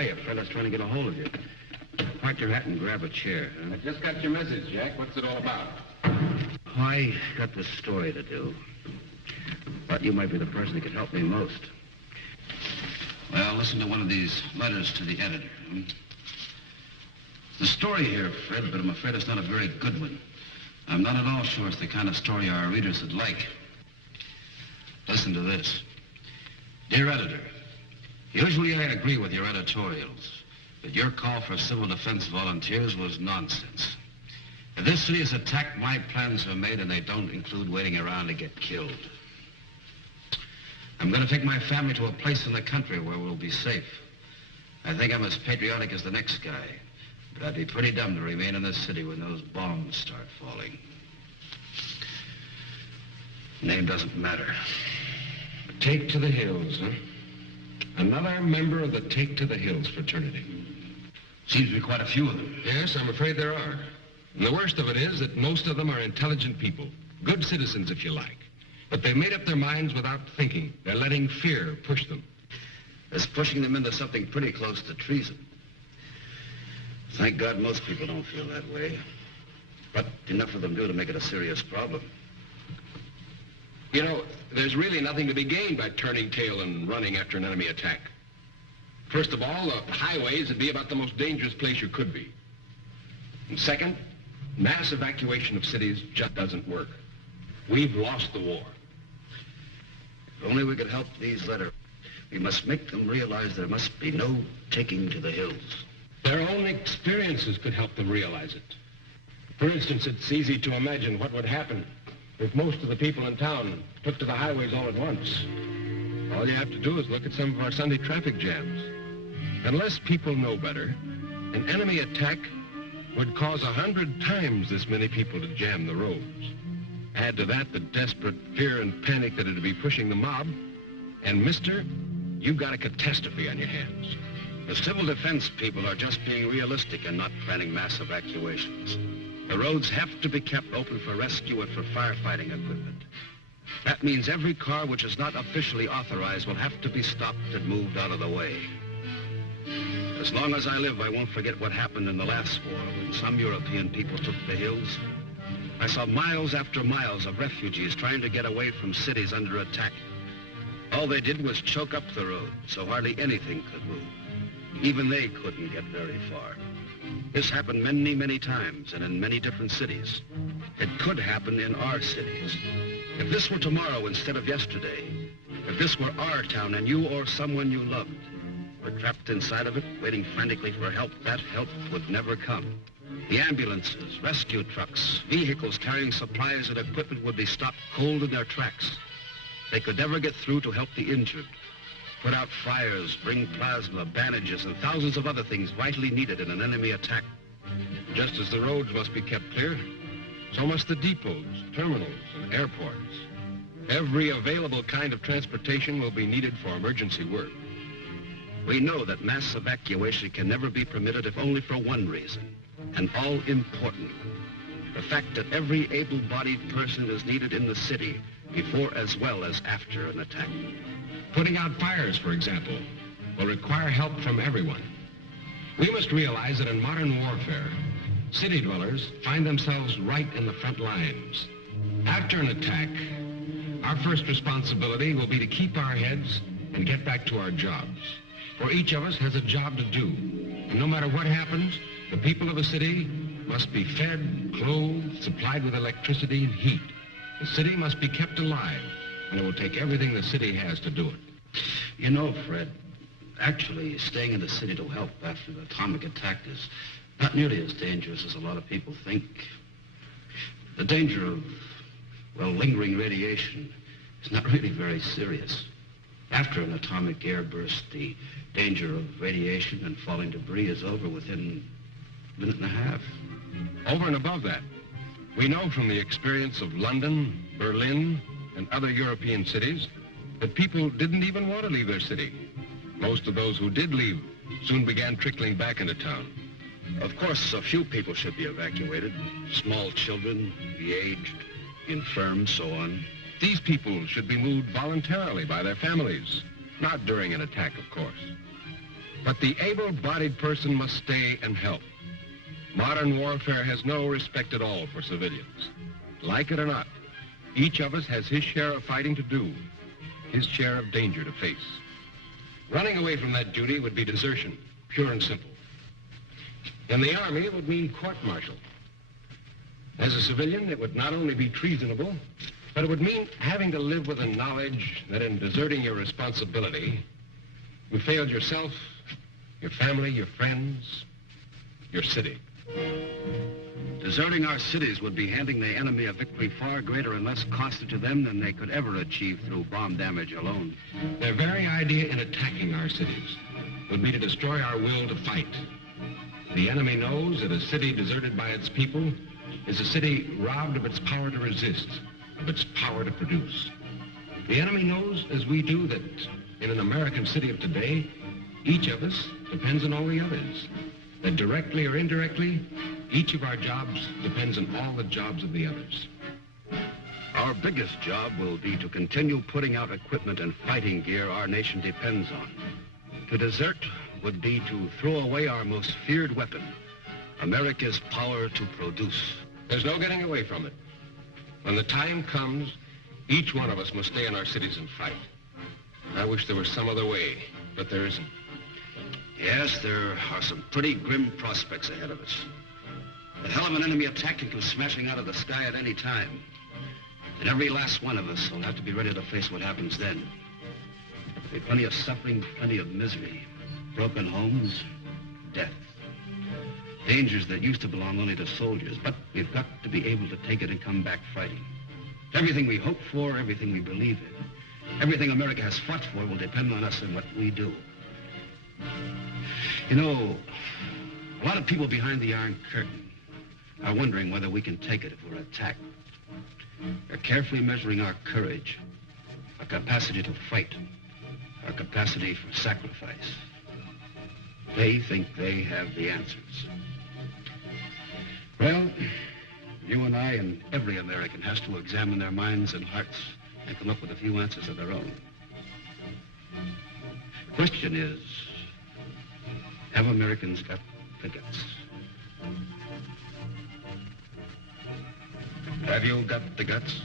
Hiya, Fred. I was trying to get a hold of you. Park your hat and grab a chair. Huh? I just got your message, Jack. What's it all about? I got this story to do. Thought you might be the person that could help me most. Well, listen to one of these letters to the editor. The story here, Fred, but I'm afraid it's not a very good one. I'm not at all sure it's the kind of story our readers would like. Listen to this. Dear editor, usually I agree with your editorials, but your call for civil defense volunteers was nonsense. If this city is attacked, my plans are made, and they don't include waiting around to get killed. I'm going to take my family to a place in the country where we'll be safe. I think I'm as patriotic as the next guy, but I'd be pretty dumb to remain in this city when those bombs start falling. Name doesn't matter. Take to the Hills, huh? Another member of the Take to the Hills fraternity. Seems to be quite a few of them. Yes, I'm afraid there are. And the worst of it is that most of them are intelligent people. Good citizens, if you like. But they've made up their minds without thinking. They're letting fear push them. It's pushing them into something pretty close to treason. Thank God most people don't feel that way. But enough of them do to make it a serious problem. You know, there's really nothing to be gained by turning tail and running after an enemy attack. First of all, the highways would be about the most dangerous place you could be. And second, mass evacuation of cities just doesn't work. We've lost the war. If only we could help these letters. We must make them realize there must be no taking to the hills. Their own experiences could help them realize it. For instance, it's easy to imagine what would happen if most of the people in town took to the highways all at once. All you have to do is look at some of our Sunday traffic jams. Unless people know better, an enemy attack would cause 100 times this many people to jam the roads. Add to that the desperate fear and panic that it'd be pushing the mob, and mister, you've got a catastrophe on your hands. The civil defense people are just being realistic and not planning mass evacuations. The roads have to be kept open for rescue and for firefighting equipment. That means every car which is not officially authorized will have to be stopped and moved out of the way. As long as I live, I won't forget what happened in the last war when some European people took the hills. I saw miles after miles of refugees trying to get away from cities under attack. All they did was choke up the road, so hardly anything could move. Even they couldn't get very far. This happened many, many times and in many different cities. It could happen in our cities. If this were tomorrow instead of yesterday, if this were our town and you or someone you loved were trapped inside of it, waiting frantically for help, that help would never come. The ambulances, rescue trucks, vehicles carrying supplies and equipment would be stopped cold in their tracks. They could never get through to help the injured, put out fires, bring plasma, bandages, and thousands of other things vitally needed in an enemy attack. Just as the roads must be kept clear, so must the depots, terminals, and airports. Every available kind of transportation will be needed for emergency work. We know that mass evacuation can never be permitted if only for one reason, an all-important one. The fact that every able-bodied person is needed in the city before as well as after an attack. Putting out fires, for example, will require help from everyone. We must realize that in modern warfare, city dwellers find themselves right in the front lines. After an attack, our first responsibility will be to keep our heads and get back to our jobs. For each of us has a job to do. And no matter what happens, the people of a city must be fed, clothed, supplied with electricity and heat. The city must be kept alive, and it will take everything the city has to do it. You know, Fred, actually staying in the city to help after the atomic attack is not nearly as dangerous as a lot of people think. The danger of, well, lingering radiation is not really very serious. After an atomic airburst, the danger of radiation and falling debris is over within a minute and a half. Over and above that, we know from the experience of London, Berlin, and other European cities that people didn't even want to leave their city. Most of those who did leave soon began trickling back into town. Of course, a few people should be evacuated. Small children, the aged, infirm, so on. These people should be moved voluntarily by their families, not during an attack, of course. But the able-bodied person must stay and help. Modern warfare has no respect at all for civilians. Like it or not, each of us has his share of fighting to do, his share of danger to face. Running away from that duty would be desertion, pure and simple. In the Army, it would mean court-martial. As a civilian, it would not only be treasonable, but it would mean having to live with the knowledge that in deserting your responsibility, you failed yourself, your family, your friends, your city. Deserting our cities would be handing the enemy a victory far greater and less costly to them than they could ever achieve through bomb damage alone. Their very idea in attacking our cities would be to destroy our will to fight. The enemy knows that a city deserted by its people is a city robbed of its power to resist, of its power to produce. The enemy knows, as we do, that in an American city of today, each of us depends on all the others. That directly or indirectly, each of our jobs depends on all the jobs of the others. Our biggest job will be to continue putting out equipment and fighting gear our nation depends on. To desert would be to throw away our most feared weapon, America's power to produce. There's no getting away from it. When the time comes, each one of us must stay in our cities and fight. I wish there was some other way, but there isn't. Yes, there are some pretty grim prospects ahead of us. The hell of an enemy attack can come smashing out of the sky at any time. And every last one of us will have to be ready to face what happens then. There'll be plenty of suffering, plenty of misery, broken homes, death. Dangers that used to belong only to soldiers, but we've got to be able to take it and come back fighting. Everything we hope for, everything we believe in, everything America has fought for will depend on us and what we do. You know, a lot of people behind the Iron Curtain are wondering whether we can take it if we're attacked. They're carefully measuring our courage, our capacity to fight, our capacity for sacrifice. They think they have the answers. Well, you and I and every American has to examine their minds and hearts and come up with a few answers of their own. The question is, have Americans got the guts? Have you got the guts?